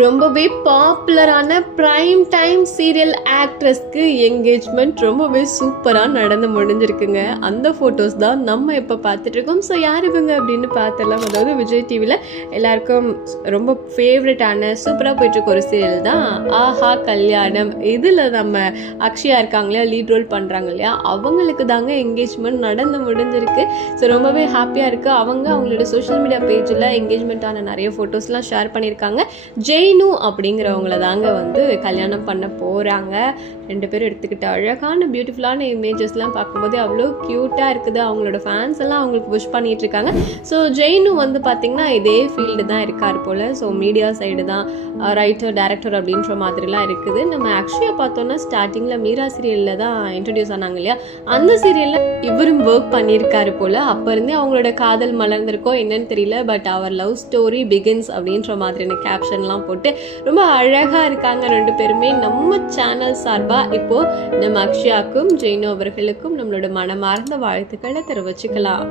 ரொம்பவே பாப்புலரான prime time serial ஆக்ட்ரஸ்க்கு engagement ரொம்பவே சூப்பராக நடந்து முடிஞ்சிருக்குங்க. அந்த ஃபோட்டோஸ் தான் நம்ம இப்போ பார்த்துட்டு இருக்கோம். ஸோ யார் இவங்க அப்படின்னு பார்த்தலாம். அதாவது விஜய் டிவியில் எல்லாருக்கும் ரொம்ப ஃபேவரட்டான சூப்பராக போயிட்டுருக்க ஒரு சீரியல் தான் ஆஹா கல்யாணம். இதில் நம்ம அக்ஷயா இருக்காங்க இல்லையா, லீட் ரோல் பண்ணுறாங்க இல்லையா, அவங்களுக்கு தாங்க என்கேஜ்மெண்ட் நடந்து முடிஞ்சிருக்கு. ஸோ ரொம்பவே ஹாப்பியாக இருக்குது. அவங்களோட சோஷியல் மீடியா பேஜில் என்கேஜ்மெண்ட்டான நிறைய ஃபோட்டோஸ்லாம் ஷேர் பண்ணியிருக்காங்க. ஜெய்னு அப்படிங்கிறவங்கள தாங்க வந்து கல்யாணம் பண்ண போகிறாங்க. ரெண்டு பேரும் எடுத்துக்கிட்ட அழகான பியூட்டிஃபுல்லான இமேஜஸ்லாம் பார்க்கும்போது அவ்வளோ க்யூட்டாக இருக்குது. அவங்களோட ஃபேன்ஸ் எல்லாம் அவங்களுக்கு விஷ் பண்ணிட்டு இருக்காங்க. ஸோ ஜெய்னு வந்து பார்த்திங்கன்னா இதே ஃபீல்டு தான் இருக்கார் போல். ஸோ மீடியா சைடு தான் ரைட்டர் டைரக்டர் அப்படின்ற மாதிரிலாம் இருக்குது. நம்ம அக்ஷயா பார்த்தோன்னா ஸ்டார்டிங்கில் மீரா சீரியலில் தான் இன்ட்ரடியூஸ் ஆனாங்க இல்லையா, அந்த சீரியலில் இவரும் ஒர்க் பண்ணியிருக்காரு போல். அப்போ இருந்தே அவங்களோட காதல் மலர்ந்திருக்கோ என்னன்னு தெரியல. பட் அவர் லவ் ஸ்டோரி பிகின்ஸ் அப்படின்ற மாதிரியான கேப்ஷன்லாம் போட்டு ரொம்ப அழகாக இருக்காங்க ரெண்டு பேருமே. நம்ம சேனல் சார்பாக இப்போ நம்ம அக்ஷயாக்கும் ஜெய்னு அவர்களுக்கும் நம்மளோட மனமார்ந்த வாழ்த்துக்களை தெரிவிச்சுக்கலாம்.